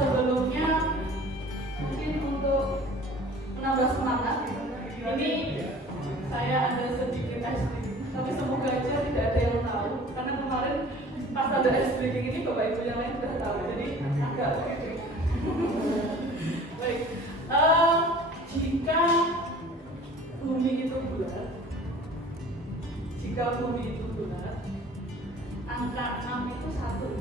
Sebelumnya mungkin untuk menambah semangat, ini saya ada sedikit ice breaking, tapi semoga aja tidak ada yang tahu, karena kemarin pas ada ice breaking ini bapak ibu yang lain sudah tahu, jadi agak baik. Jika bumi itu bulat, angka 6 itu 1.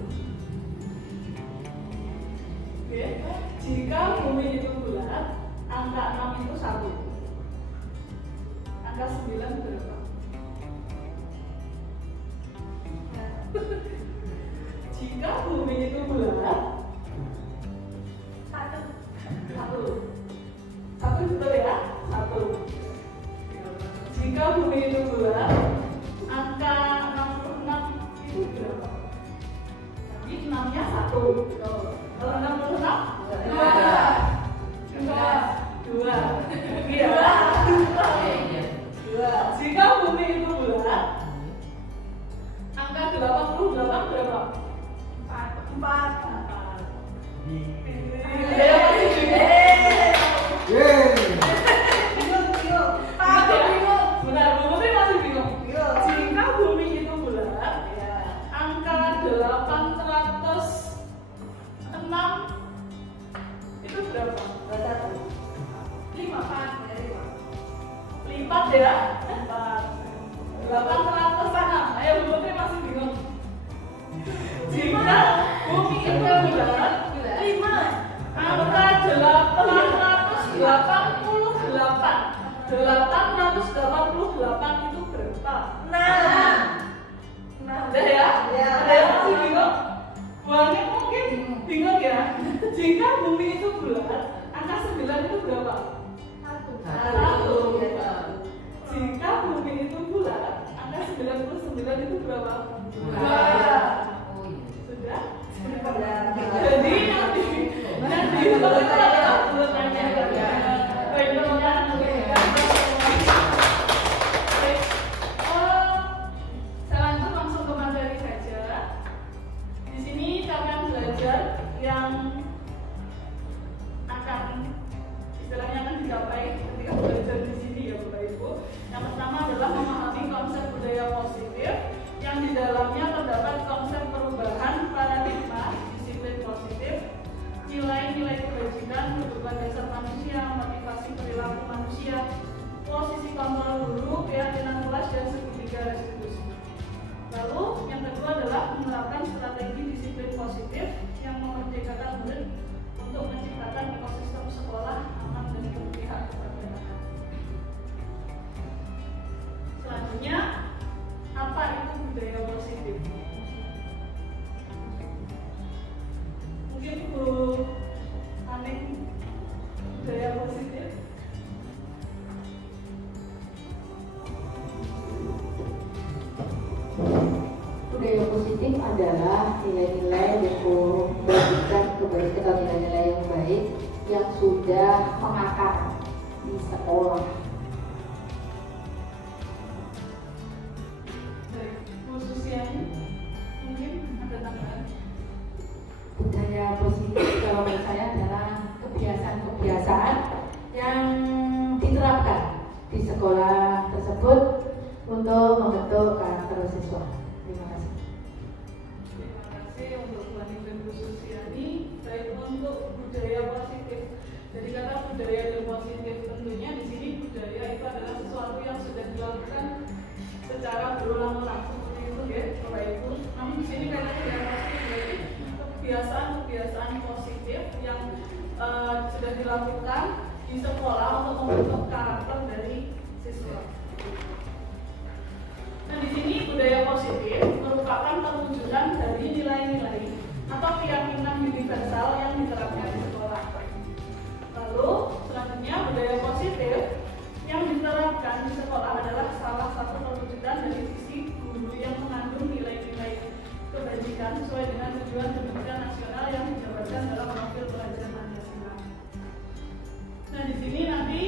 Oke. Jika bumi itu bulat, angka 6 itu 1. Angka 9 berapa? Jika bumi itu bulat, 1. 1 betul ya? 1. Jika bumi itu bulat, angka 66 itu berapa? Jadi 6-nya 1. Kalau 66? 2. Iya. 2. Jika bumi itu bulat, angka 88 berapa? 4. Benar, Bu Putri masih bingung. Jika bumi itu bulat, angka 806 itu berapa? 5. Lipat ya? 806. Ayo Bu Putri masih bingung. Jika bumi itu bulat, 5. Angka 888 itu berapa? 6. Udah ya? Ada yang masih bingung? Buangnya mungkin bingung ya? Jika bumi itu bulat, angka 9 itu berapa? 1. Jika bumi itu bulat, angka 99 itu berapa? 2. Sudah? Jadi nanti itu adalah bulatannya. Baik, teman-teman. Saya lanjut langsung ke materi saja. Di sini kalian belajar yang akan istilahnya akan dicapai ketika belajar di sini ya Bapak Ibu. Yang pertama adalah memahami konsep budaya positif yang di dalamnya terdapat konsep perubahan paradigma disiplin positif, nilai-nilai kebajikan, kehidupan dasar manusia, motivasi perilaku manusia, posisi kontrol guru, keyakinan kelas, dan segitiga restitusi. Lalu yang kedua adalah menerapkan strategi disiplin positif yang memerdekakan murid untuk menciptakan ekosistem sekolah aman dan berpihak kepada anak. Selanjutnya, apa itu budaya positif? Mungkin Bu Aning, budaya positif. Budaya positif adalah nilai-nilai yang memberikan kebaikan atau nilai-nilai yang baik yang sudah mengakar di sekolah. Khususnya mungkin ada tambahan. Budaya positif kalau menurut saya adalah kebiasaan-kebiasaan yang diterapkan di sekolah tersebut untuk membentuk karakter siswa. Terima kasih. Terima kasih untuk Bu Aning dan Bu Susiani. Baik, untuk budaya positif. Jadi kata budaya dan positif tentunya di sini budaya itu adalah sesuatu yang sudah dilakukan secara berulang-ulang seperti itu ya Bapak Ibu. Namun di sini kata budaya positif berarti kebiasaan positif yang sudah dilakukan di sekolah untuk membentuk karakter dari siswa. Nah di sini budaya positif merupakan perwujudan dari nilai-nilai atau keyakinan universal yang diterapkan di sekolah. Lalu selanjutnya budaya positif yang diterapkan di sekolah adalah salah satu perwujudan dari sisi guru yang mengandung nilai-nilai kebajikan sesuai dengan tujuan pendidikan nasional yang dijabarkan dalam profil pelajaran Pancasila. Nah di sini nanti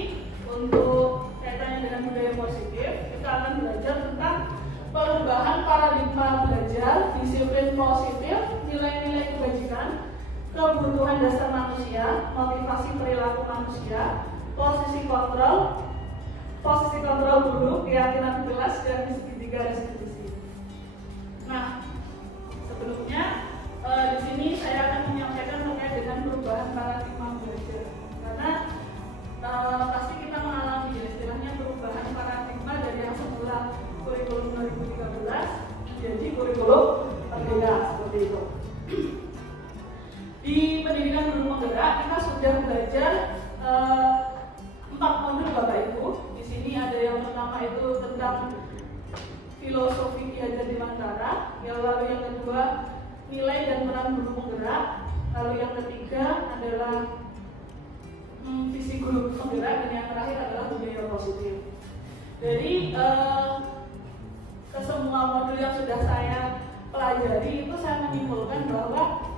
untuk kaitannya dengan budaya positif kita akan belajar tentang perubahan paradigma belajar, disiplin positif, nilai-nilai kebajikan, dasar manusia, motivasi perilaku manusia, posisi kontrol dulu, keyakinan jelas dan segitiga restitusi. Nah, sebelumnya di sini saya akan menyampaikan terkait dengan perubahan paradigma belajar, karena pasti kita mengalami istilahnya perubahan paradigma dari yang semula kurikulum 2013 menjadi kurikulum merdeka seperti itu. Di pendidikan guru penggerak kita sudah belajar 4 modul Bapak Ibu. Di sini ada yang pertama itu tentang filosofi Ki Hajar Dewantara, lalu yang kedua nilai dan peran guru penggerak, lalu yang ketiga adalah visi guru penggerak, dan yang terakhir adalah budaya positif. Dari kesemua modul yang sudah saya pelajari itu saya menyimpulkan bahwa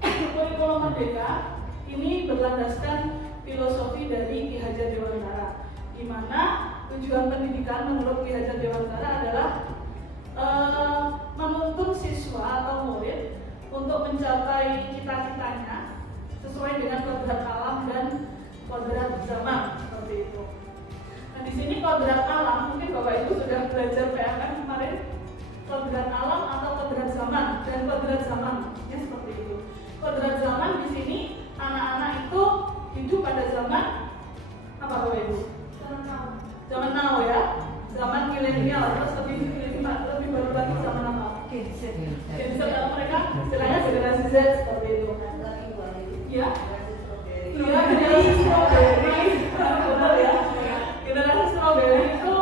kurikulum merdeka ini berlandaskan filosofi dari Ki Hajar Dewantara, di mana tujuan pendidikan menurut Ki Hajar Dewantara adalah menuntun siswa atau murid untuk mencapai cita-citanya sesuai dengan kodrat alam dan kodrat zaman seperti itu. Nah, di sini kodrat alam mungkin Bapak Ibu sudah belajar PMM kemarin, kodrat alam atau kodrat zaman, dan kodrat zaman ya seperti itu. Kodrat zaman di sini anak-anak itu hidup pada zaman apa Bapak Ibu? Zaman now ya, zaman milenial, terus lebih baru lagi zaman apa? Gen Z. Gen Z atau mereka istilahnya generasi Z seperti itu. Ya, generasi strawberry, benar ya. Generasi strawberry itu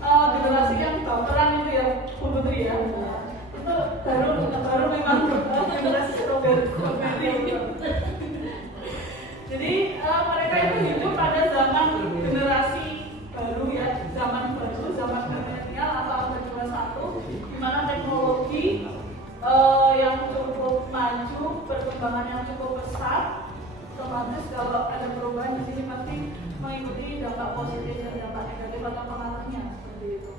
generasi yang baperan itu ya, Bu Putri ya. Itu baru memang generasi strawberry. Jadi mereka itu hidup pada zaman generasi baru ya, zaman baru, zaman milenial atau abad 21, di mana teknologi yang cukup maju, perkembangan yang cukup pesat, otomatis kalau ada perubahan di sini pasti mengikuti dampak positif dan dampak negatif atau pengaruhnya seperti itu.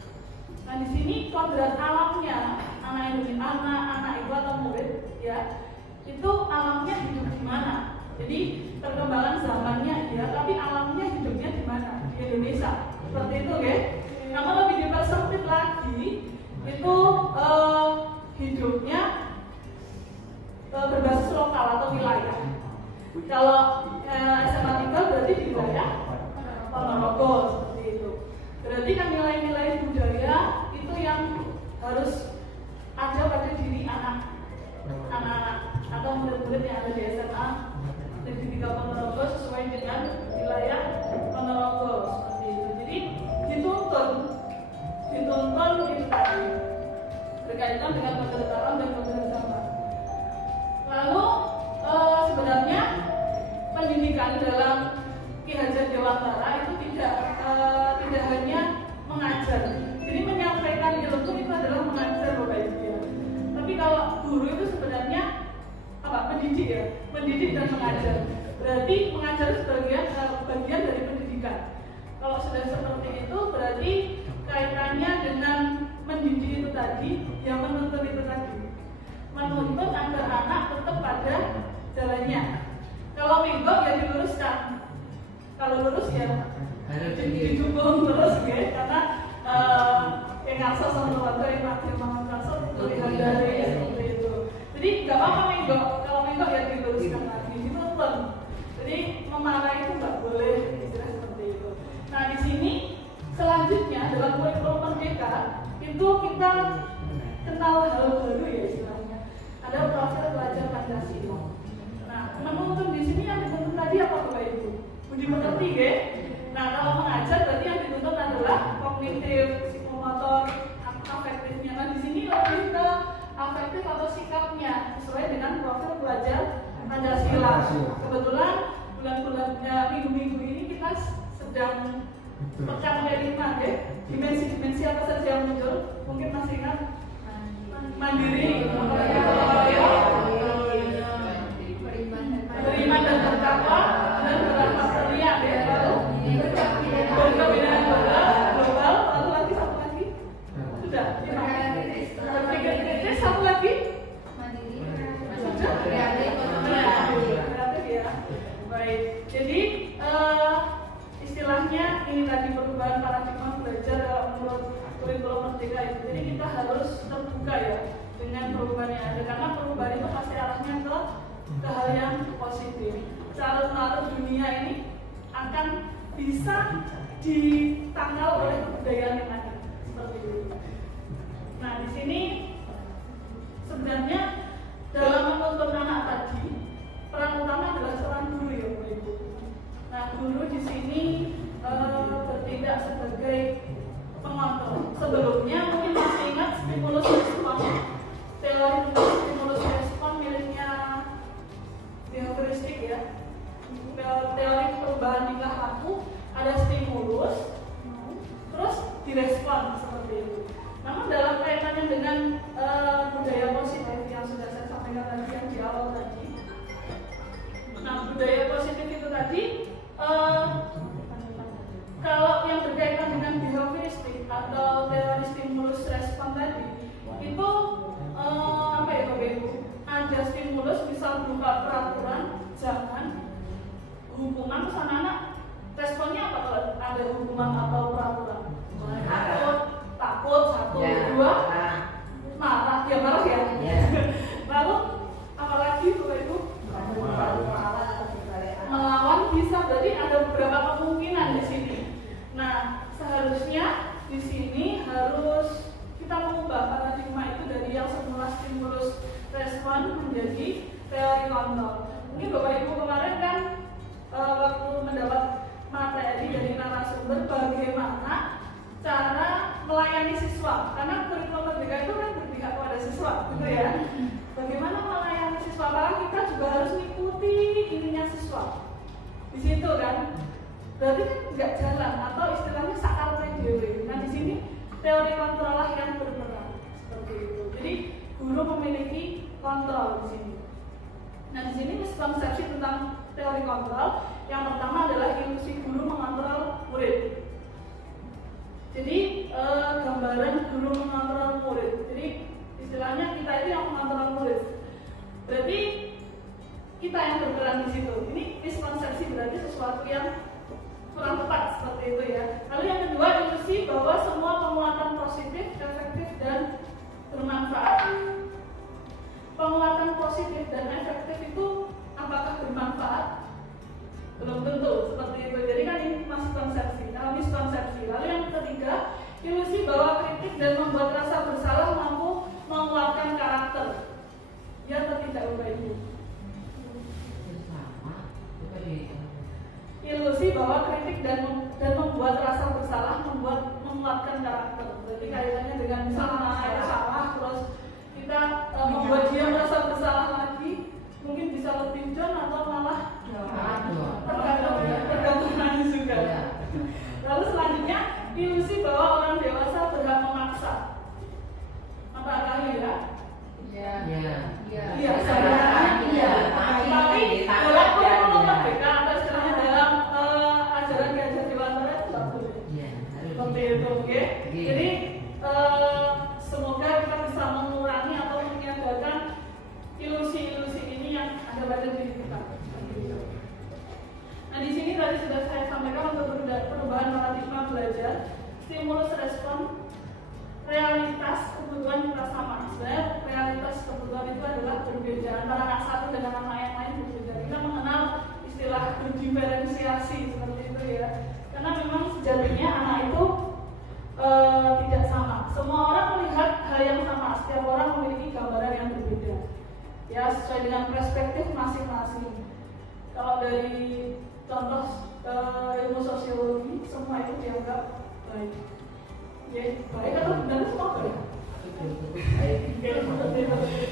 Nah di sini kodrat alamnya anak itu atau murid ya, itu alamnya hidup di mana? Jadi perkembangan zamannya ya, tapi alamnya hidupnya di mana? Di Indonesia. Seperti itu ya. Namun lebih dipersempit lagi, itu hidupnya berbasis lokal atau wilayah. Kalau SMA 3 berarti di wilayah Ponorogo seperti itu. Berarti kan nilai-nilai budaya itu yang harus ada pada diri anak-anak atau murid-murid yang ada di SMA Negeri 3 Ponorogo sesuai dengan wilayah Ponorogo seperti itu. Jadi dituntun itu tadi berkaitan dengan kodrat alam dan kodrat zaman. Lalu sebenarnya pendidikan dalam Ki Hajar Dewantara itu tidak hanya mengajar. Jadi menyampaikan ilmu itu adalah mengajar Bapak Ibu ya. Tapi kalau guru itu sebenarnya mendidik ya, mendidik dan mengajar. Berarti mengajar bagian dari pendidikan. Kalau sudah seperti itu berarti kaitannya dengan mendidik itu tadi, yang menuntut itu tadi, menuntut agar anak tetap pada jalannya. Kalau minggu ya diluruskan, kalau lurus ya didukung terus ya, karena yang ngasih sama keluarga yang maksimal ngasih terlihat dari seperti itu. Jadi nggak apa-apa minggu, kalau minggu ya diluruskan lagi, dituntun. Jadi memarah itu nggak boleh, istilah seperti itu. Nah di sini selanjutnya dalam kurikulum merdeka itu kita kenal hal baru ya istilahnya. Ada profil pelajar Pancasila. Nah menuntun di sini yang dituntun tadi apa Bapak Ibu? Budi pekerti ya. Nah kalau mengajar berarti yang dituntun adalah kognitif, psikomotor, afektifnya. Nah di sini lebih ke afektif atau sikapnya sesuai dengan profil pelajar Pancasila. Kebetulan bulan-bulannya minggu-minggu ini kita sedang pekan kelima ya. Dimensi-dimensi apa saja yang muncul? Mungkin masih ingat? Mandiri, beriman dan bertakwa, dan beramal setia ya. Berkebinekaan global, lalu lagi satu lagi sudah. Berpikir kritis, satu lagi sudah. baik. Jadi istilahnya ini tadi perubahan paradigma belajar menurut kurikulum Merdeka itu. Jadi kita harus terbuka ya dengan perubahan yang ada, karena perubahan itu pasti arahnya ke hal yang positif. Carut-marut dunia ini akan bisa ditangkal oleh kebudayaan yang ada seperti itu. Nah, di sini sebenarnya dalam menuntun anak tadi peran utama adalah seorang guru ya, Bapak Ibu. Nah, guru di sini bertindak sebagai pengontrol. Sebelumnya mungkin masih ingat stimulus respon, teori stimulus respon miliknya heuristik ya. Teori perubahan tingkah laku, ada stimulus, terus direspon seperti itu. Namun dalam kaitannya dengan budaya positif yang sudah saya sampaikan tadi yang di awal tadi. Nah, budaya positif itu tadi kalau yang berkaitan dengan behavioristik atau teori stimulus respon tadi itu apa ya Bapak Ibu? Ada stimulus misal berupa peraturan, jangan hukuman, terus anak-anak responnya apa kalau ada hukuman atau peraturan? Takut, satu, dua, marah, ya marah ya. Lalu apalagi Bapak Ibu? Melawan bisa, berarti ada beberapa kemungkinan di sini. Nah, seharusnya di sini harus kita mengubah paradigma itu dari yang semula stimulus respon menjadi teori kontrol. Mungkin Bapak Ibu kemarin kan waktu mendapat materi dari narasumber bagaimana cara melayani siswa, karena kurikulum Merdeka itu kan berpihak kepada siswa, gitu ya. Bagaimana melayani siswa, apalagi kita juga harus mengikuti ininya siswa. Di situ kan, berarti kan nggak jalan atau istilahnya sakar teori. Nah di sini teori kontrol lah yang berperan seperti itu. Jadi guru memiliki kontrol di sini. Nah di sini miskonsepsi tentang teori kontrol. Yang pertama adalah ilusi guru mengontrol murid. Jadi gambaran guru mengontrol murid. Jadi istilahnya kita itu yang mengontrol murid. Berarti kita yang berperan di situ. Ini miskonsepsi, berarti sesuatu yang kurang tepat seperti itu ya. Lalu yang kedua, ilusi bahwa semua penguatan positif, efektif dan bermanfaat. Penguatan positif dan efektif itu apakah bermanfaat? Belum tentu seperti itu. Jadi kan ini masih konsepsi, miskonsepsi. Lalu yang ketiga, ilusi bahwa kritik dan membuat rasa bersalah mampu menguatkan karakter. Ya atau tidak Bapak Ibu? Ilusi bahwa kritik dan membuat rasa bersalah menguatkan karakter. Berarti kaitannya dengan misalnya saya salah, terus kita membuat dia merasa bersalah lagi, mungkin bisa lebih down atau malah tergantung nanti juga. Lalu selanjutnya, ilusi bahwa orang dewasa berhak memaksa. Apakah ya? Iya, tapi dalam kurikulum Merdeka atau istilahnya dalam ajaran Ki Dewantara itu tidak boleh. Seperti itu, oke? Jadi semoga kita bisa mengurangi atau menyadarkan ilusi-ilusi ini yang ada pada diri kita. Nah di sini tadi sudah saya sampaikan untuk perubahan paradigma belajar, stimulus respon, realitas kebutuhan kita sama. Sebenarnya realitas kebutuhan itu adalah berbeda antara anak satu dengan anak yang lain berbeda. Kita mengenal istilah berdiferensiasi seperti itu ya. Karena memang sejatinya anak itu tidak sama. Semua orang melihat hal yang sama. Setiap orang memiliki gambaran yang berbeda. Ya sesuai dengan perspektif masing-masing. Kalau dari contoh ilmu sosiologi, semua itu dianggap baik. Ya, baik atau benar semua baik.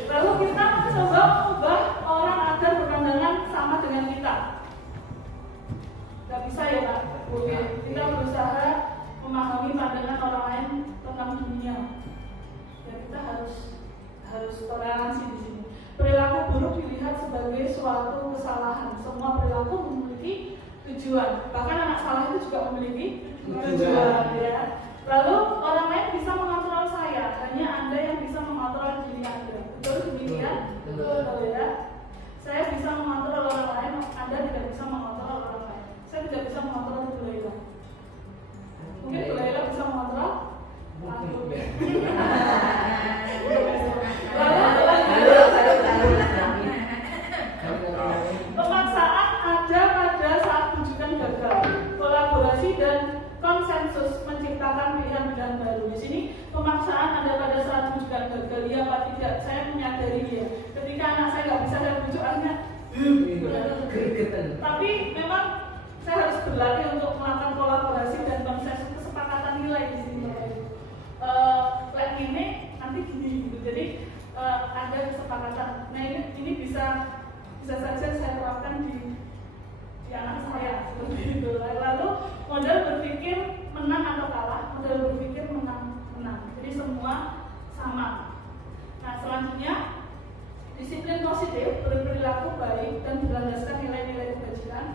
Lalu kita mencoba mengubah orang agar berpandangan sama dengan kita. Gak bisa ya Pak? Oke. Kita berusaha memahami pandangan orang lain tentang dunia. Ya kita harus toleransi di sini. Perilaku buruk dilihat sebagai suatu kesalahan. Semua perilaku memiliki tujuan. Bahkan anak salah itu juga memiliki tujuan ya. Lalu orang lain bisa mengontrol saya, hanya Anda yang bisa mengontrol diri Anda. Betul demikian? Betul ya. Saya bisa mengontrol orang lain, Anda tidak bisa mengontrol pemaksaan ada pada saat rujukan gagal, ya apa tidak? Saya menyadari ya. Ketika anak saya nggak bisa saya bujuk anaknya, tapi memang saya harus berlatih untuk melakukan kolaborasi dan kesepakatan nilai di sini. Like ini nanti gini gitu. Jadi ada kesepakatan. Nah ini bisa saja saya terapkan di anak saya seperti itu. Lalu model berpikir menang atau kalah, model berpikir menang. Jadi semua sama. Nah selanjutnya disiplin positif berperilaku baik dan berlandaskan nilai-nilai kebajikan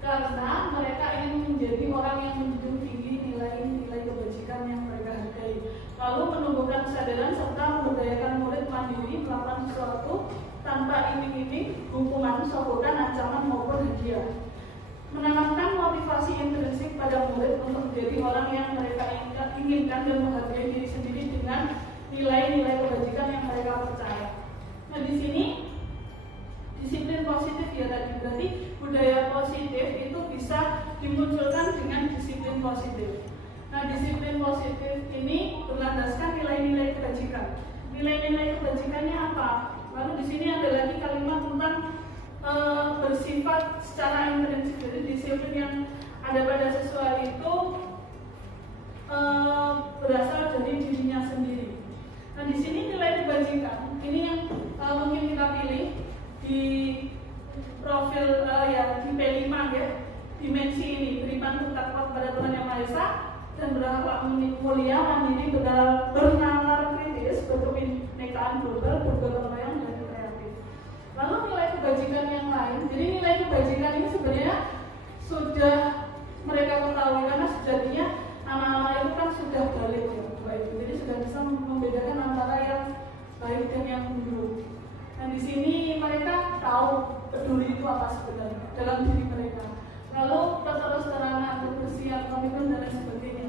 karena mereka ingin menjadi orang yang menjunjung tinggi nilai-nilai kebajikan yang mereka hargai. Lalu menumbuhkan kesadaran serta memberdayakan murid mandiri melakukan sesuatu tanpa iming-iming, hukuman, sogokan, ancaman maupun hadiah. Menanamkan motivasi intrinsik pada murid untuk menjadi orang yang mereka inginkan dan menghargai diri sendiri dengan nilai-nilai kebajikan yang mereka percaya. Nah di sini disiplin positif ya tadi, berarti budaya positif itu bisa dimunculkan dengan disiplin positif. Nah disiplin positif ini berlandaskan nilai-nilai kebajikan. Nilai-nilai kebajikannya apa? Lalu di sini ada lagi kalimat tentang bersifat secara intrinsik. Jadi disiplin yang ada pada siswa itu berasal dari dirinya sendiri. Nah di sini nilai kebajikan ini yang mungkin kita pilih di profil ya di P5 ya, dimensi ini beriman bertakwa kepada Tuhan Yang Maha Esa dan berakhlak mulia, mandiri, bernalar kritis, berkebinekaan global, bergotong royong dan kreatif. Lalu nilai kebajikan yang lain, jadi nilai kebajikan ini sebenarnya sudah mereka ketahui karena sejatinya anak-anak itu kan sudah balik ya, baik. Jadi sudah bisa membedakan antara yang baik dan yang buruk. Nah di sini mereka tahu peduli itu apa sebenarnya dalam diri mereka. Lalu keterus-terangan, kebersihan, komitmen dan lain sebagainya.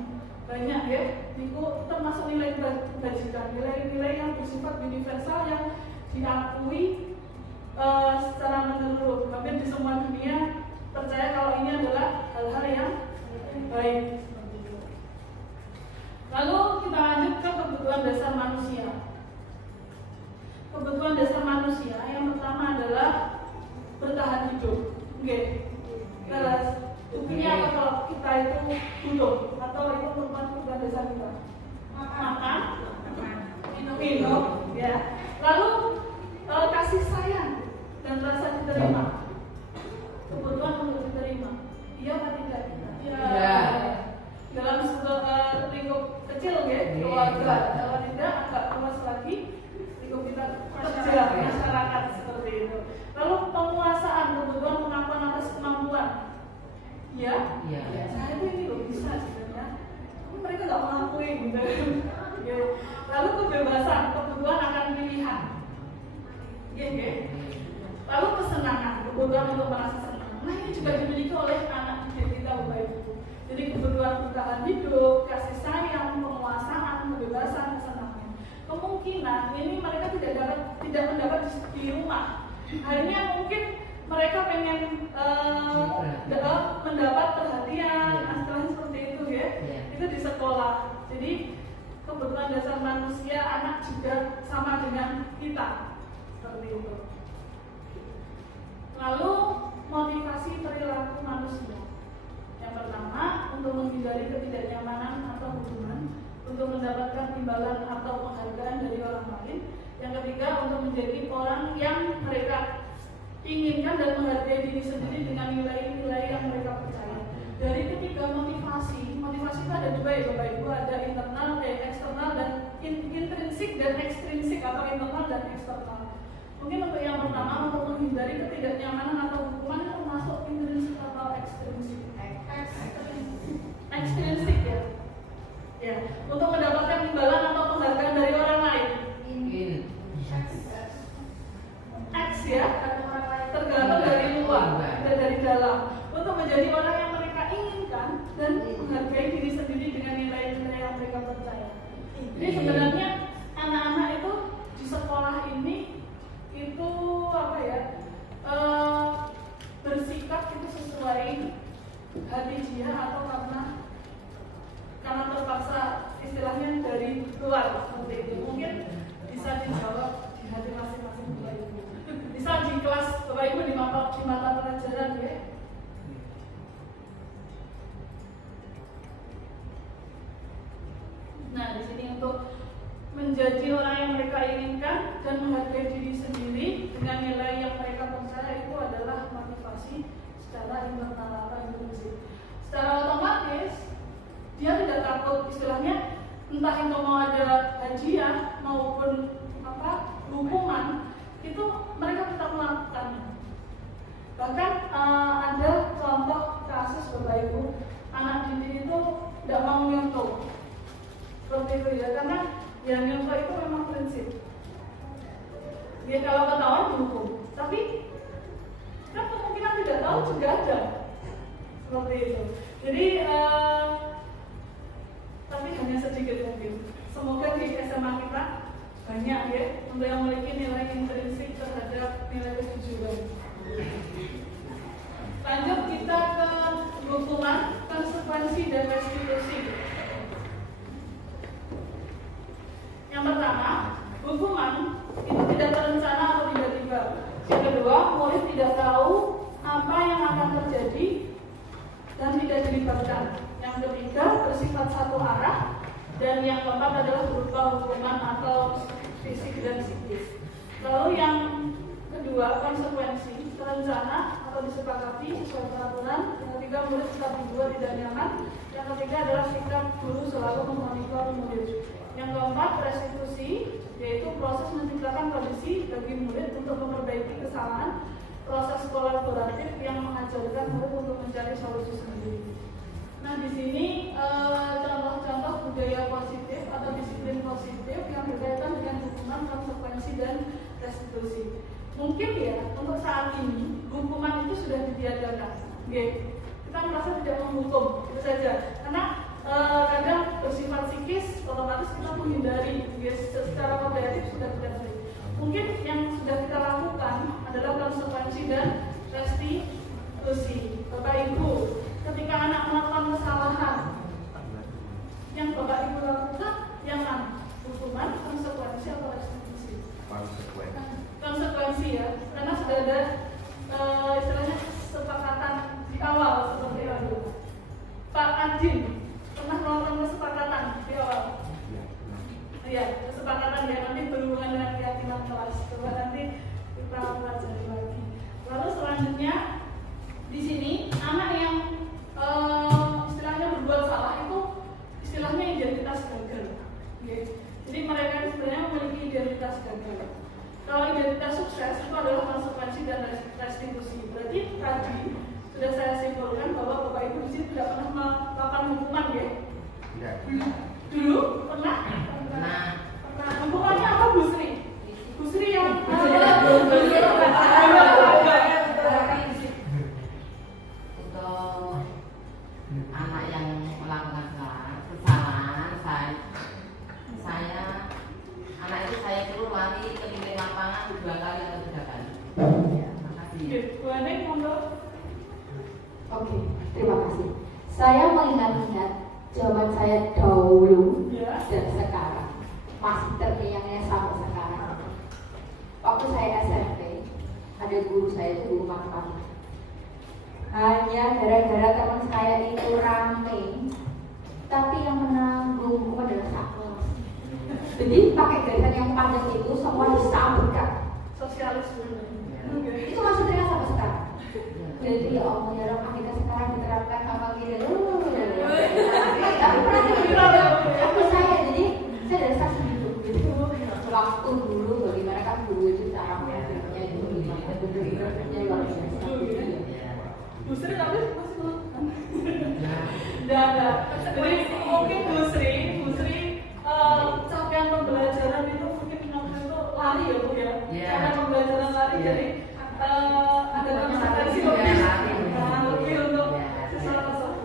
Banyak ya, itu termasuk nilai kebajikan, nilai-nilai yang bersifat universal yang diakui secara menyeluruh. Hampir di semua dunia percaya kalau ini adalah hal-hal yang baik. Lalu kita lanjut ke kebutuhan dasar manusia. Kebutuhan dasar manusia yang pertama adalah bertahan hidup. Oke. Jelas. Buktinya apa kalau kita itu butuh atau itu merupakan kebutuhan dasar kita? Makan, minum, ya. Lalu kasih sayang dan rasa diterima. Kebutuhan untuk diterima. Iya atau tidak? Iya. Dalam lingkup kecil ya, keluarga. Kalau tidak agak luas lagi lingkup kita kerja, masyarakat seperti itu. Lalu penguasaan, kebutuhan pengakuan atas kemampuan. Ya, saya itu ini loh bisa sebenarnya. Tapi mereka nggak mengakui gitu. Ya. Lalu kebebasan, kebutuhan akan pilihan. Ya. Lalu kesenangan, kebutuhan untuk merasa senang. Nah ini juga dimiliki oleh anak didik kita Bapak Ibu. Jadi kebutuhan bertahan hidup, kasih sayang, penguasaan, kebebasan, kesenangan. Kemungkinan ini mereka tidak mendapat di rumah. Akhirnya mungkin mereka pengen mendapat perhatian, aspirasi seperti itu ya. Itu di sekolah. Jadi kebutuhan dasar manusia anak juga sama dengan kita seperti itu. Lalu motivasi perilaku manusia. Yang pertama untuk menghindari ketidaknyamanan atau hubungan, untuk mendapatkan imbalan atau penghargaan dari orang lain. Yang ketiga untuk menjadi orang yang mereka inginkan dan menghargai diri sendiri dengan nilai-nilai yang mereka percaya. Dari ketiga motivasi itu ada dua ya Bapak Ibu, ada eksternal dan intrinsik dan ekstrinsik atau internal dan eksternal. Mungkin untuk yang pertama untuk menghindari ketidaknyamanan atau hukuman itu masuk intrinsik atau ekstrinsik. Ekstrinsik ya. Ya, untuk mendapatkan imbalan atau penghargaan dari orang lain. X ya, tergantung dari luar dan dari dalam. Untuk menjadi orang yang mereka inginkan dan menghargai diri sendiri dengan nilai-nilai yang mereka percaya. Jadi sebenarnya anak-anak itu di sekolah ini itu apa ya? Bersikap itu sesuai hati dia atau karena terpaksa istilahnya dari luar seperti itu. Mungkin bisa dijawab di hati masing-masing Bapak Ibu. Bisa di kelas Bapak Ibu di mata pelajaran ya. Nah, di sini untuk menjadi orang yang mereka inginkan dan menghargai diri sendiri dengan nilai yang mereka percaya itu adalah motivasi secara internal atau intrinsik. Secara otomatis dia tidak takut, istilahnya entah itu mau ada hadiah maupun hukuman, itu mereka tetap melakukannya. Bahkan ada contoh kasus Bapak Ibu, anak didik itu tidak mau nyontoh seperti itu ya, karena yang nyontoh itu memang prinsip. Dia kalau ketahuan dihukum, tapi kan kemungkinan tidak tahu juga ada seperti itu. Jadi tapi hanya sedikit mungkin. Semoga di SMA kita banyak ya untuk yang memiliki nilai intrinsik terhadap nilai kejujuran. Lanjut kita ke hukuman, konsekuensi dan restitusi. Yang pertama, hukuman itu tidak terencana atau tiba-tiba. Yang kedua, murid tidak tahu apa yang akan terjadi dan tidak dilibatkan. Yang ketiga, bersifat satu arah. Dan yang keempat adalah berupa hukuman atau fisik dan psikis. Lalu yang kedua, konsekuensi, terencana atau disepakati sesuai peraturan. Yang ketiga, murid tetap dibuat tidak nyaman. Yang ketiga adalah sikap guru selalu memonitor murid. Yang keempat, restitusi, yaitu proses menciptakan kondisi bagi murid untuk memperbaiki kesalahan. Proses kolaboratif yang mengajarkan murid untuk mencari solusi sendiri. Nah, di sini contoh-contoh budaya positif atau disiplin positif yang berkaitan dengan hukuman, konsekuensi, dan restitusi. Mungkin ya, untuk saat ini hukuman itu sudah ditiadakan. Kita merasa tidak menghukum, itu saja. Karena kadang bersifat psikis, otomatis kita menghindari. Secara moderatif sudah tidak baik. Mungkin yang sudah kita lakukan adalah konsekuensi dan restitusi. Bapak Ibu, ketika anak melakukan kesalahan, yang Bapak Ibu lakukan yang mana? Hukuman, konsekuensi atau restitusi? Konsekuensi ya, karena sudah ada istilahnya kesepakatan di awal seperti itu. Pak Adin pernah melakukan kesepakatan di awal? Iya, kesepakatan ya, nanti berhubungan dengan keyakinan kelas. Coba nanti kita pelajari lagi. Lalu selanjutnya di sini anak yang istilahnya berbuat salah itu istilahnya identitas gagal. Jadi mereka sebenarnya memiliki identitas gagal. Kalau identitas sukses itu adalah konsekuensi dan restitusi. Berarti tadi sudah saya simpulkan bahwa Bapak Ibu di sini tidak pernah melakukan hukuman ya? Dulu pernah? Hukumannya apa Bu Sri? Bu Sri yang anak yang melakukan kesalahan, anak itu saya suruh lari keliling lapangan 2 kali atau 3 kali. Ya, makasih. Bu Aning, monggo. Oke, terima kasih. Saya mengingat-ingat jawaban saya dahulu dan sekarang masih terngiang-ngiang sampai sekarang. Waktu saya SMP, ada guru saya itu guru matematika. Hanya gara-gara teman saya itu rame, tapi yang menanggung adalah satu. Jadi pakai garisan yang panjang itu semua disambutkan. Sosialis dulu. Itu masih terlihat sampai sekarang. Jadi ya Allah ya Rabbi, sekarang diterapkan sama gini. Tapi pernah dengar waktu saya, jadi saya dari saksi gitu. Waktu dulu bagaimana kan guru itu cara mengajarnya itu gimana bener-benernya luar biasa. Bu Sri tapi masih melakukan. Tidak. Jadi mungkin Bu Sri capaian pembelajaran itu mungkin waktu itu lari ya Bu ya. Cara pembelajaran lari jadi ada konsekuensi lebih untuk sesuatu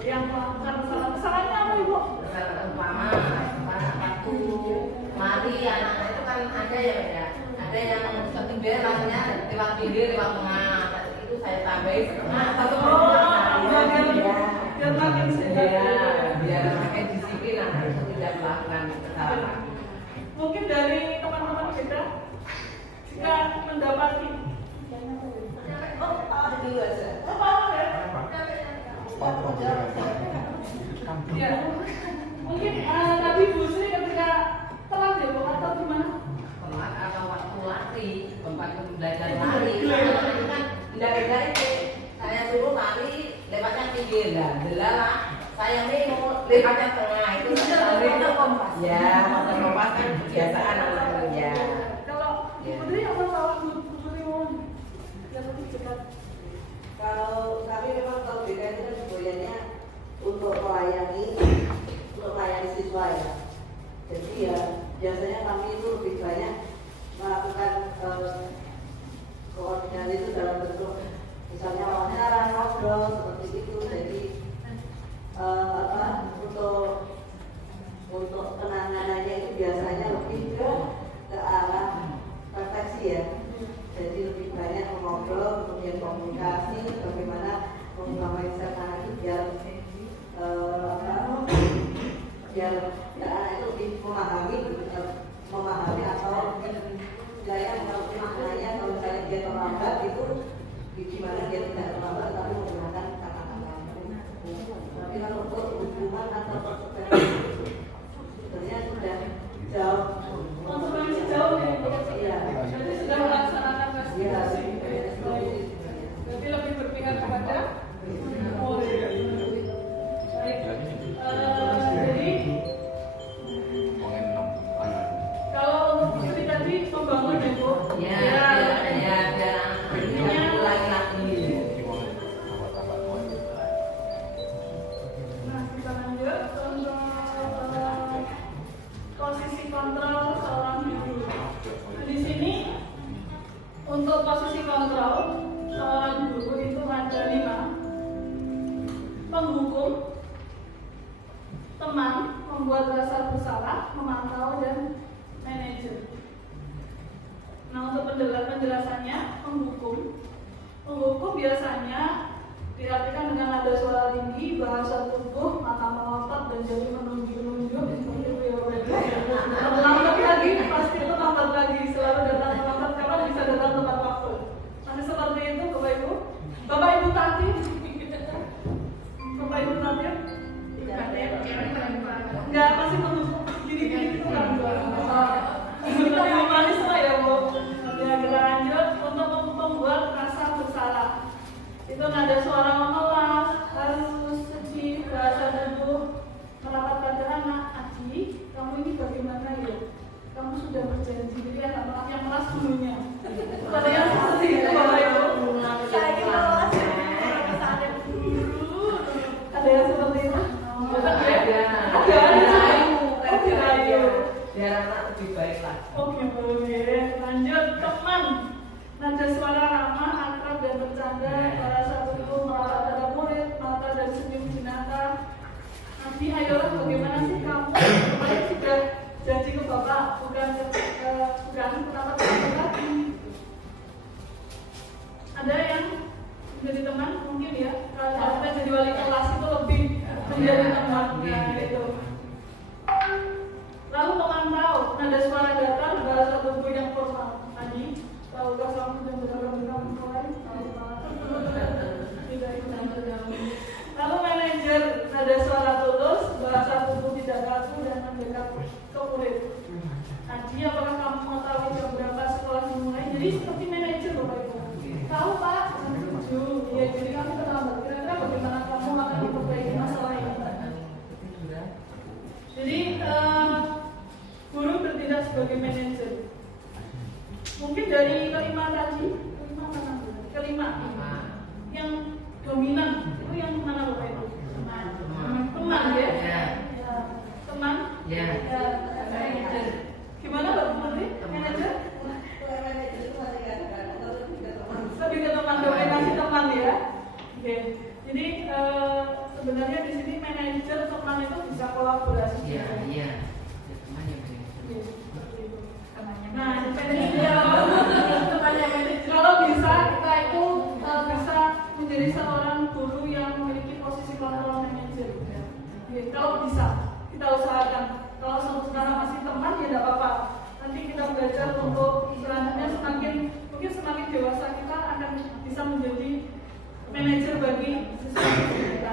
yang melakukan kesalahannya apa Ibu? Umpama waktu lari anak itu kan ada ya, ada yang ketinggian langsungnya lewat pinggir, lewat tengah. Ya, mungkin Nabi Bu Sri ketika telat ya Bu atau gimana? Telat atau waktu lari, tempat belajar lari. Itu kan tidak itu. Saya suruh lari lewatnya pinggir, lah. Saya mau lewatnya tengah itu lari itu kompas. Ya, motor kompas kan kebiasaan anak ya. Kalau Putri apa tahu Putri mau? Ya lebih cepat. Kalau kami memang kalau BK itu kan sebenarnya untuk melayani siswa ya. Jadi ya biasanya kami itu lebih banyak melakukan koordinasi itu dalam bentuk misalnya wawancara, ngobrol seperti itu. Jadi untuk penanganannya itu biasanya lebih ke arah refleksi ya. Jadi lebih banyak mengobrol, kemudian komunikasi, bagaimana membangun anak itu biar anak itu lebih memahami atau saya mengerti maknanya. Kalau misalnya dia terlambat itu gimana dia tidak terlambat tapi menggunakan kata-kata. Tapi kalau untuk hubungan atau sebenarnya sudah jauh. Konsekuensi jauh ya. Iya. Jadi sudah melaksanakan restitusi. Jadi lebih berpihak kepada murid. Baik. Jadi kalau untuk Putri tadi membangun ya Bu. Nah, kita lanjut untuk posisi kontrol seorang guru. Nah, di sini untuk posisi kontrol seorang guru itu ada 5: penghukum, teman, membuat rasa bersalah, memantau, dan manajer. Nah, untuk penjelasannya, penghukum biasanya diartikan dengan nada suara tinggi, bahasa tubuh, mata melotot, dan jari menunjuk-nunjuk seperti itu ya. Lambat lagi, pasti itu lambat lagi, selalu datang terlambat karena bisa datang tepat waktu. Masih seperti itu Bapak Ibu. Bapak Ibu Tati, Bapak Ibu Tati, enggak, masih penghukum. Gini-gini itu kan lebih manis lah ya Bu. Ya, kita lanjut untuk membuat rasa bersalah. Itu nada suara memelas, halus, sedih, bahasa tubuh, merapat pada anak. Aji, kamu ini bagaimana ya? Kamu sudah berjanji, jadi anak yang melas dulunya. Ada yang seperti itu Bapak Ibu. Saya kira melas ya. Ada yang seperti itu. Biar anak lebih baik lah. Oke, lanjut teman. Nada suara ramah, akrab dan bercanda, bahasa tubuh merapat pada murid, mata dan senyum jenaka. Nanti ayolah bagaimana sih kamu? Kemarin sudah janji ke Bapak, bukan kenapa tidak lagi? Ada yang menjadi teman mungkin ya. Kalau kita jadi wali kelas itu lebih menjadi teman. Nah, gitu. Lalu memantau, nada suara datar, bahasa tubuh yang formal. Tadi, tahukah kamu dan beragam-agam mulai? Tidak ikut. Lalu manajer, nada suara tulus, bahasa tubuh tidak kaku dan mendekat ke murid. Tadi, apakah kamu mengetahui jam berapa sekolah dimulai? Jadi seperti manajer Bapak Ibu. Tahu Pak? 7. Ya, jadi kami terlambat. Kira-kira bagaimana kamu akan memperbaiki masalah ini? Jadi guru bertindak sebagai manajer. Mungkin dari kelima yang dominan itu yang mana Bapak Ibu? Teman ya? Ya. Teman? Ya. Manajer. Gimana Bapak Menteri? Manajer? Lebih ke teman, dominasi teman ya. Oke. Jadi sebenarnya di sini manajer teman itu bisa kolaborasi. Iya. Nah, kalau bisa kita itu bisa menjadi seorang guru yang memiliki posisi kontrol manajer. Kalau bisa kita usahakan. Kalau sekarang masih teman ya tidak apa-apa. Nanti kita belajar untuk selanjutnya semakin dewasa kita akan bisa menjadi manajer bagi siswa kita.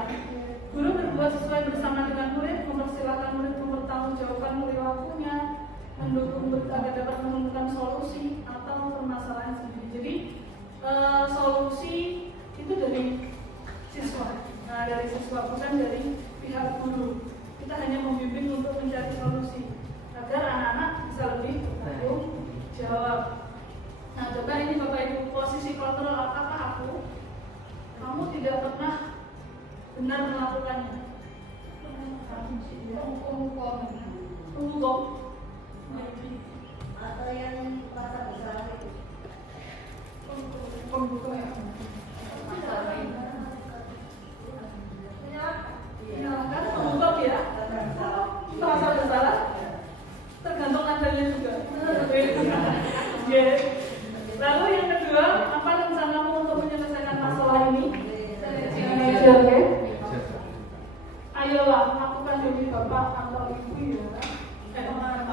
benar melakukannya. Hukum. Atau yang pasar besar itu. Kan pembuka ya, merasa bersalah, tergantung adanya juga. Yes. Lalu yang kedua, apa rencanamu untuk menyelesaikan masalah ini? Oke. Ayolah, lakukan demi bapak atau ibu ya. Teman.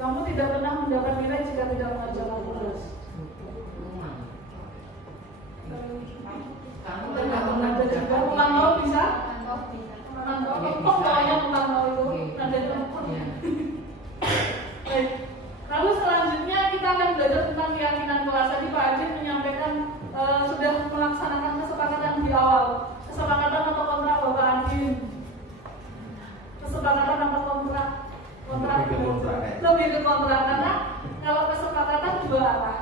Kamu tidak pernah mendapat nilai jika tidak mengajarkan tugas. Kamu Tergantung nada juga. Ulang tahun bisa? Pokoknya ulang tahun itu nada telepon. Baik. Lalu selanjutnya kita akan belajar tentang keyakinan kelas. Tadi Pak Adin menyampaikan sudah melaksanakan kesepakatan di awal. Kesepakatan atau kontrak Bapak Adin. Kesepakatan atau kontrak? Lebih ke kontrak, karena kalau kesepakatan dua arah.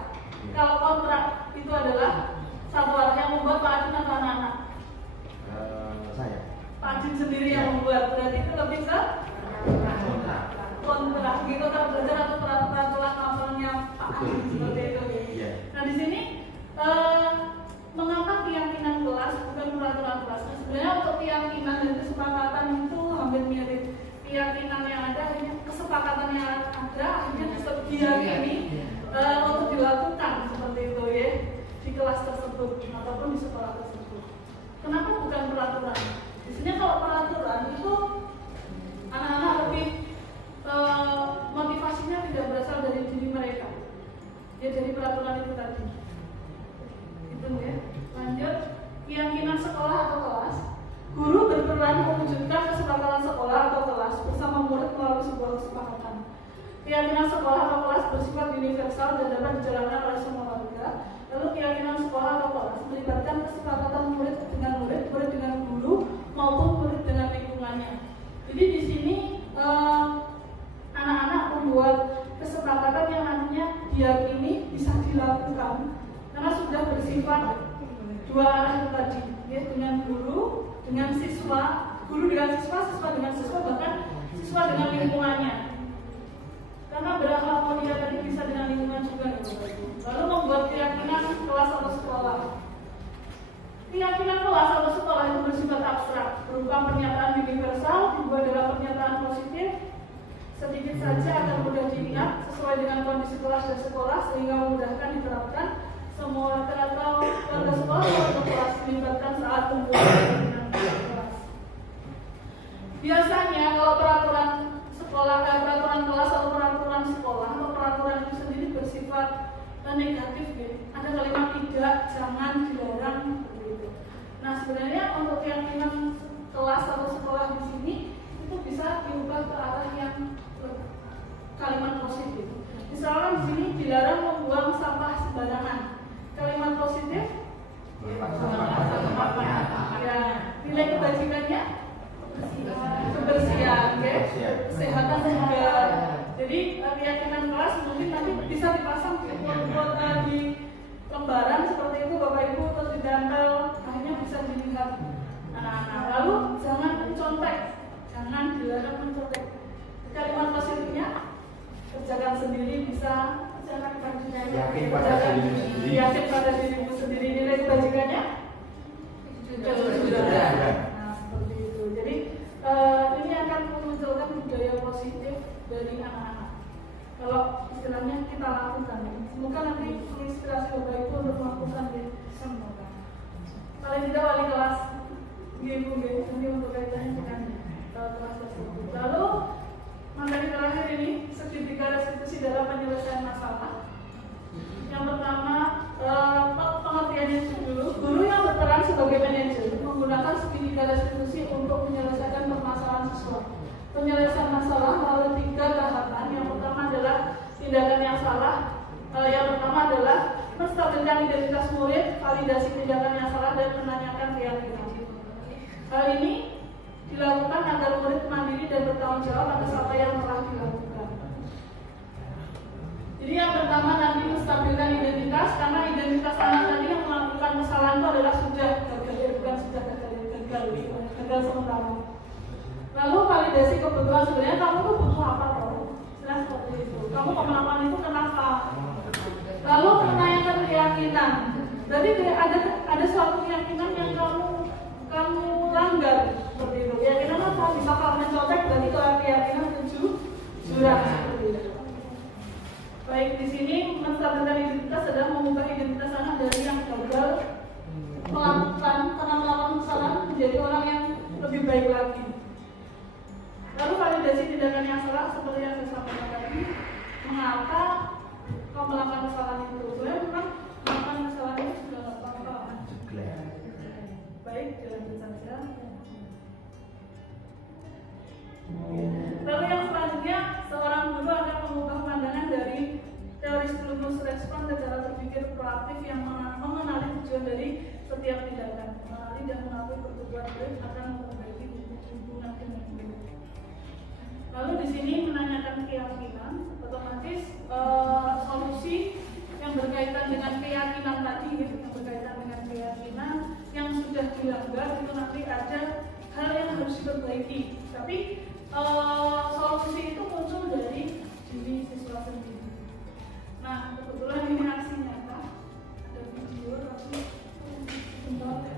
Kalau kontrak itu adalah satu arah yang membuat Pak Adin atau anak-anak. Saya. Pak Adin sendiri yang membuat, berarti itu lebih ke kontrak. Gitu kan belajar atau peraturan kapalnya Pak Adin seperti itu. Nah di sini mengapa keyakinan kelas bukan peraturan kelas? Nah, sebenarnya untuk keyakinan dan kesepakatan itu hampir mirip. Keyakinan yang ada, akhirnya kesepakatan yang ada, akhirnya diyakini untuk dilakukan seperti itu ya di kelas tersebut ataupun di sekolah tersebut. Kenapa bukan peraturan? Di sini kalau peraturan itu anak-anak lebih motivasinya tidak berasal dari diri mereka, ya dari peraturan itu tadi. Itu ya. Lanjut, keyakinan sekolah atau kelas. Guru berperan mewujudkan kesepakatan sekolah atau kelas bersama murid melalui sebuah kesepakatan. Keyakinan sekolah atau kelas bersifat universal dan dapat dijalankan oleh semua warga. Lalu keyakinan sekolah atau kelas melibatkan kesepakatan murid dengan guru maupun murid dengan lingkungannya. Jadi di sini anak-anak membuat kesepakatan yang nantinya diyakini bisa dilakukan karena sudah bersifat dua arah itu tadi, ya, dengan guru dengan siswa, guru dengan siswa, siswa dengan siswa, bahkan siswa dengan lingkungannya. Karena berakhlak mulia tadi bisa dengan lingkungan juga. Lalu membuat keyakinan kelas atau sekolah. Keyakinan kelas atau sekolah itu bersifat abstrak, berupa pernyataan universal, dibuat dalam pernyataan positif, sedikit saja agar mudah diingat, sesuai dengan kondisi kelas dan sekolah sehingga memudahkan diterapkan. Semua atau warga sekolah atau kelas dilibatkan saat pembuatan kelas. Biasanya kalau peraturan sekolah, peraturan kelas atau peraturan sekolah atau peraturan itu sendiri bersifat negatif, ya. Ada kalimat tidak, jangan, dilarang, begitu. Nah sebenarnya untuk keyakinan kelas atau sekolah di sini itu bisa diubah ke arah yang kalimat positif. Misalnya di sini dilarang membuang sampah sembarangan. Kalimat positif, ya, nilai kebajikannya kebersihan, okay? Kesehatan juga. Jadi keyakinan kelas mungkin nanti bisa dipasang di lembaran seperti itu Bapak Ibu, terus ditempel, akhirnya bisa dilihat anak-anak. Lalu jangan mencontek, jangan dilarang mencontek. Kalimat positifnya kerjakan sendiri bisa. Yakin pada dirimu sendiri. Yakin pada dirimu sendiri. Nilai kebajikannya kejujuran. Nah seperti itu. Jadi ini akan memunculkan budaya positif dari anak-anak. Kalau istilahnya kita lakukan, semoga nanti menginspirasi Bapak Ibu untuk melakukan di semoga. Paling tidak wali kelas, ibu nanti untuk kaitannya dengan kelas tersebut. Lalu materi terakhir ini segitiga restitusi dalam penyelesaian masalah. Yang pertama pengertiannya dulu. Guru yang berperan sebagai manajer menggunakan segitiga restitusi untuk menyelesaikan permasalahan siswa. Penyelesaian masalah melalui 3 tahapan. Yang pertama adalah tindakan yang salah. Yang pertama adalah menstabilkan identitas murid, validasi tindakan yang salah, dan menanyakan keyakinan. Hal ini dilakukan agar murid mandiri dan bertanggung jawab atas apa yang telah dilakukan. Jadi yang pertama nanti menstabilkan identitas, karena identitas anak gagal sementara. Lalu validasi kebutuhan, sebenarnya kamu tuh butuh apa toh? Jelas seperti itu. Kamu mau melakukan itu kenapa? Lalu menanyakan keyakinan. Jadi ada suatu keyakinan yang kamu langgar seperti itu. Keyakinan apa? Bisa kalau mencolek berarti keyakinan 7 jurang seperti itu. Baik, di sini menstabilkan identitas adalah mengubah identitas anak dari yang gagal melakukan karena melakukan kesalahan menjadi orang yang lebih baik lagi. Lalu validasi tindakan yang salah seperti yang saya sampaikan tadi. Mengapa kau melakukan kesalahan itu? Sebenarnya memang melakukan kesalahan itu sudah tidak apa-apa. Baik, jalan saja. Lalu yang selanjutnya, seorang guru akan mengubah pandangan dari teori stimulus respon ke cara berpikir proaktif yang mengenali tujuan dari setiap tindakan, mengenali dan mengakui pertumbuhan baik akan memperbaiki hubungan dengan guru. Lalu di sini menanyakan keyakinan, otomatis solusi yang berkaitan dengan keyakinan tadi, yang berkaitan dengan keyakinan yang sudah dilanggar itu nanti ada hal yang harus diperbaiki. Tapi solusi itu muncul dari diri siswa sendiri. Nah, kebetulan ini aksi nyata, ada video tapi bentar.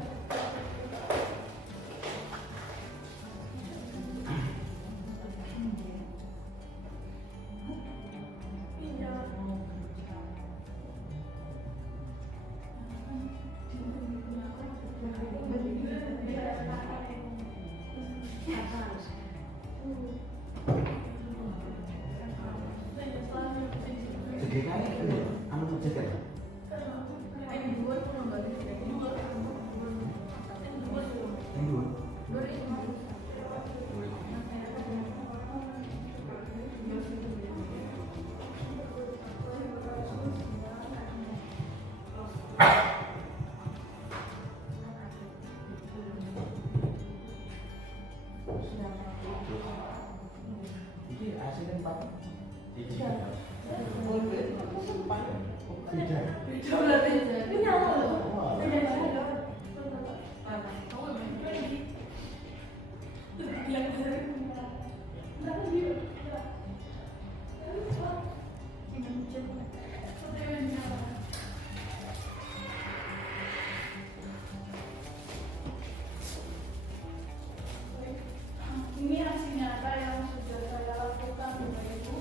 Ini aksi nyata yang sudah saya lakukan Bapak Ibu.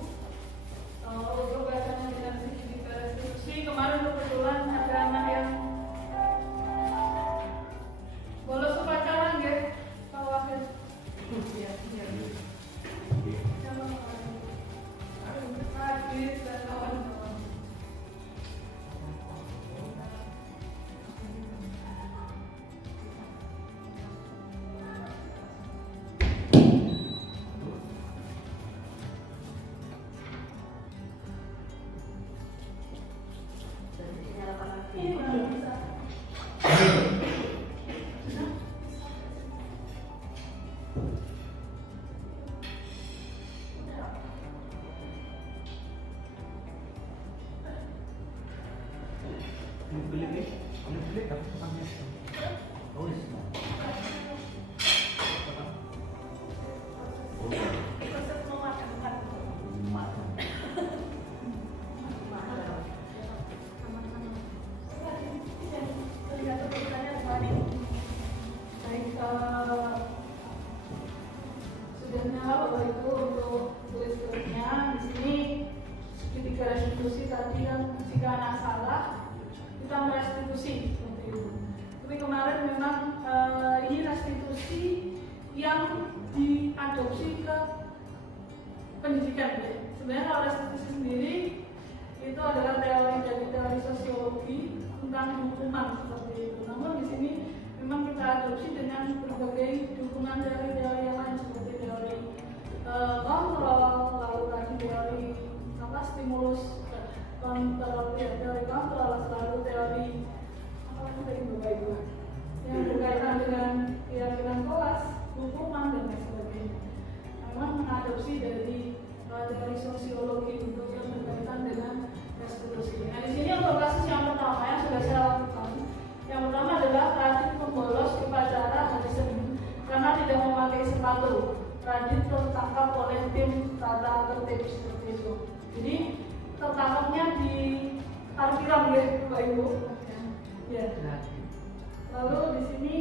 Untuk bacanya dengan sedikit restitusi, kemarin kebetulan ada anak yang bolos upacara ya, Pak Wakil. Hadir dan kawan-kawan. Sudahnya Bapak Ibu untuk tulis-tulisnya di sini ketika restitusi tadi kan jika anak salah kita merestitusi seperti itu. Tapi kemarin memang ini restitusi yang diadopsi ke pendidikan ya. Sebenarnya kalau restitusi sendiri itu adalah teori dari teori sosiologi tentang hukuman seperti itu. Namun di sini memang kita adopsi dengan berbagai dukungan dari teori yang lain seperti teori kontrol, lalu tadi teori stimulus kontrol, teori kontrol, lalu teori apa lagi Bapak Ibu yang berkaitan dengan keyakinan kelas, hukuman dan lain sebagainya. Memang mengadopsi dari teori sosiologi untuk yang berkaitan dengan restitusi. Nah di sini untuk kasus yang pertama yang sudah saya lakukan, yang pertama adalah Radit membolos upacara hari Senin karena tempatnya di parkiran ya, Bapak Ibu. Ya. Lalu di sini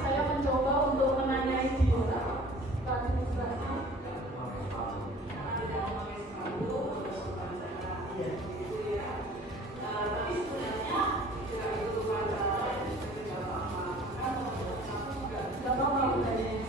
saya mencoba untuk menanyai dia administrasi. Gak apa-apa.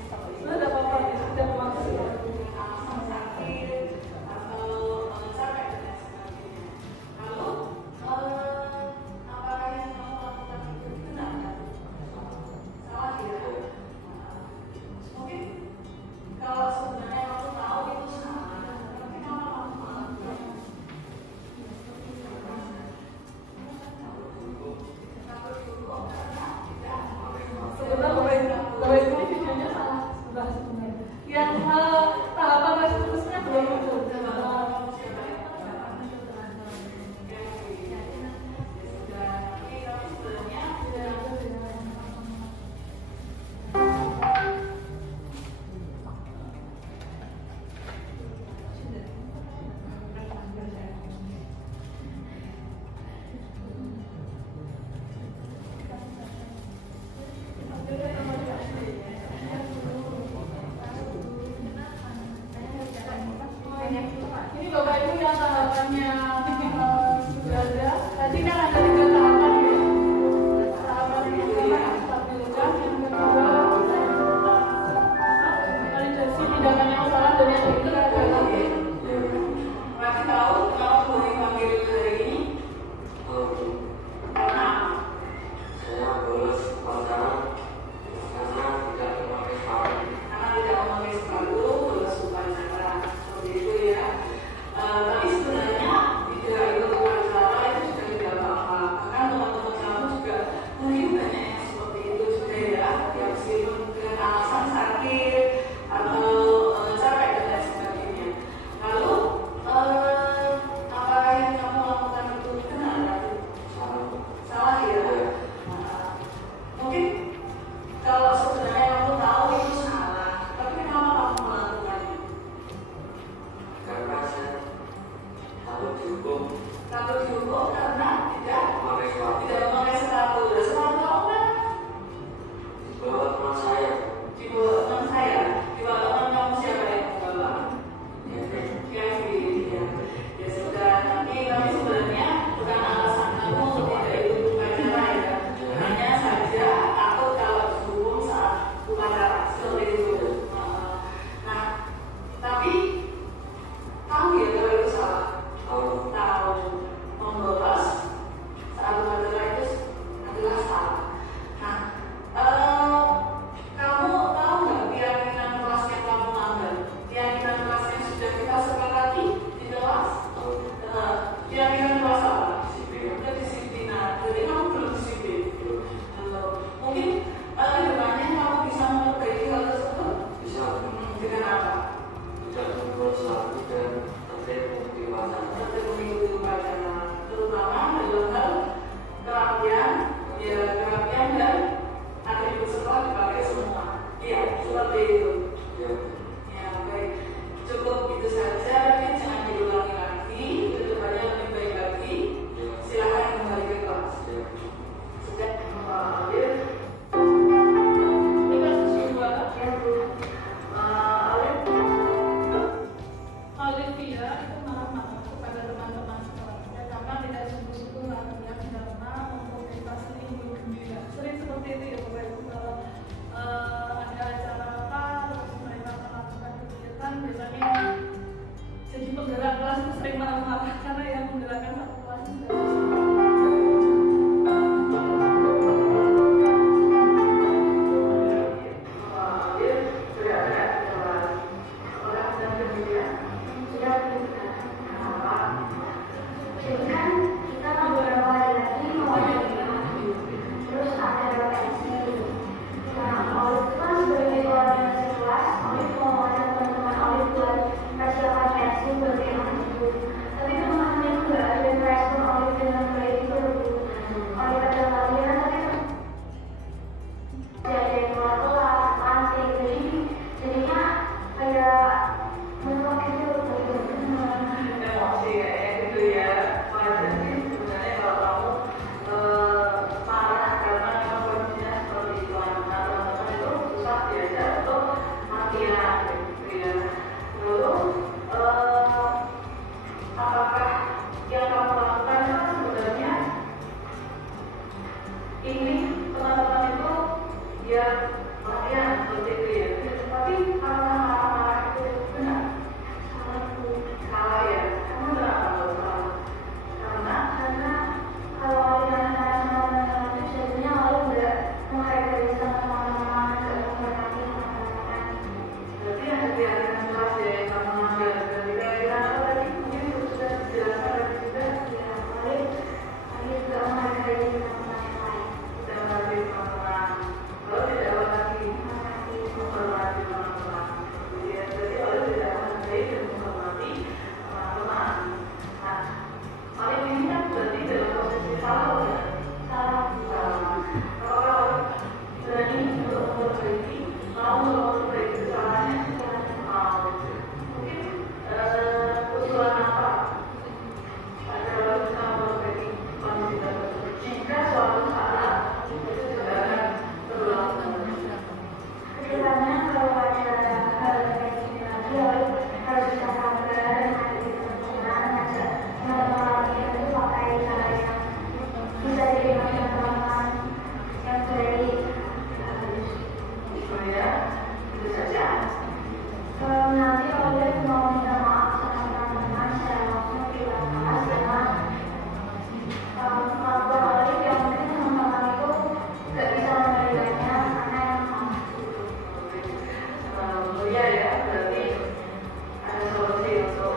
dengan teman-teman yang dari Saya itu saja. nanti Olive mau minta maaf sama teman-teman secara langsung di kelas karena kemampuan Olive yang mungkin teman-teman itu nggak bisa memberikannya karena emang Mulia ya, berarti ada solusi untuk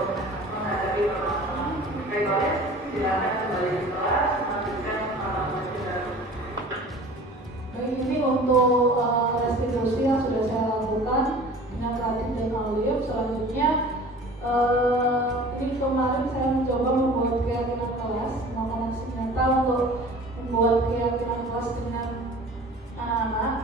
menghadapi permasalahan. Baik, boleh silakan kembali ke kelas, lanjutkan mata pelajaran. Baik, ini untuk restitusi yang sudah saya lakukan dengan Radit dan Olive. Selanjutnya ini kemarin saya mencoba membuat keyakinan kelas, menggunakan aksi nyata untuk membuat keyakinan kelas dengan anak-anak.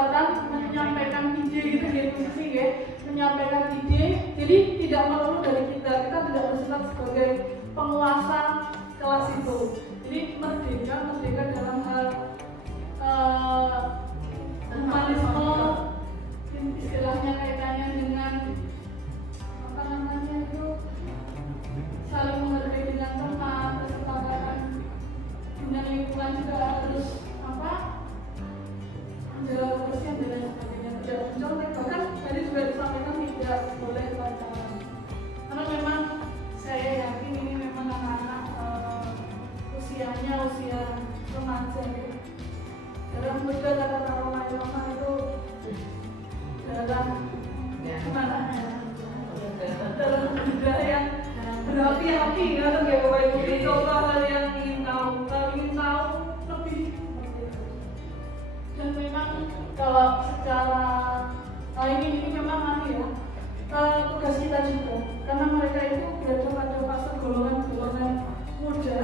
kesempatan menyampaikan ide gitu sih ya, menyampaikan ide. Jadi tidak melulu dari kita tidak bersifat sebagai penguasa kelas itu. Jadi merdeka dalam hal humanisme, istilahnya kaitannya dengan apa namanya itu, saling menghargai dengan teman, kesepakatan dengan lingkungan juga harus menjaga kebersihan dan lain sebagainya, tidak mencolek. Bahkan tadi juga disampaikan tidak boleh pacaran, karena memang saya yakin ini memang anak-anak usianya usia remaja ya. Dalam muda kata Roma itu dalam gimana ya, dalam muda yang berapi-api kan ya Bapak Ibu. Coba hal yang ingin tahu, lebih seperti itu. Dan memang kalau secara ini memang ya tugas kita juga, karena mereka itu berada pada fase golongan muda.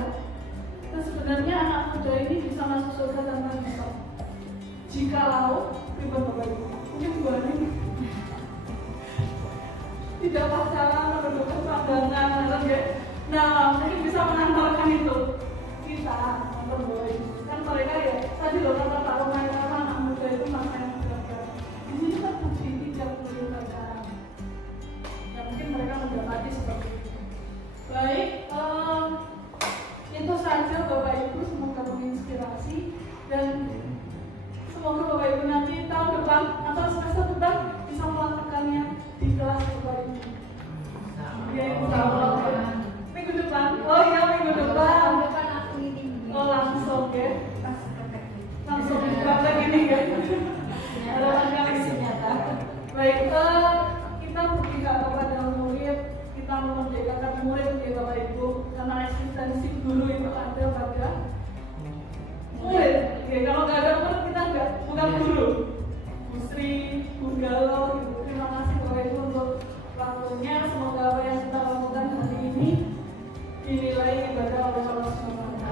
Dan sebenarnya anak muda ini bisa masuk surga tanpa hisab. Jikalau pribadi Bapak Ibu mungkin buanin tidak pacaran, berdua pandangan, ya. Nah, mungkin bisa menantarkan itu kita memperbaiki. Kan mereka ya tadi loh kata Pak Romain, anak muda itu masa yang beragam. Di sini kan bukti tidak perlu pacaran. Ya mungkin mereka mendapati seperti itu. Baik, itu saja Bapak Ibu, semoga menginspirasi dan semoga Bapak Ibu nanti tahun depan atau semester depan bisa melakukannya di kelas Bapak Ibu. Ya, minggu depan. Oh iya, minggu depan. Oh langsung ya. Langsung praktek ini kan. Harapan kami nyata. Baik, kita berpihak kepada murid, kita memerdekakan murid ya Bapak Ibu, karena eksistensi guru itu ada pada murid. Ya, kalau nggak ada murid kita bukan guru. Bu Sri, Bu Galo, gitu. Terima kasih Bapak Ibu untuk waktunya. Semoga apa yang kita lakukan hari ini dinilai ibadah oleh Allah SWT.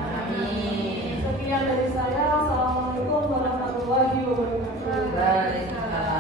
Sekian dari saya. Assalamualaikum warahmatullahi wabarakatuh. Waalaikumsalam.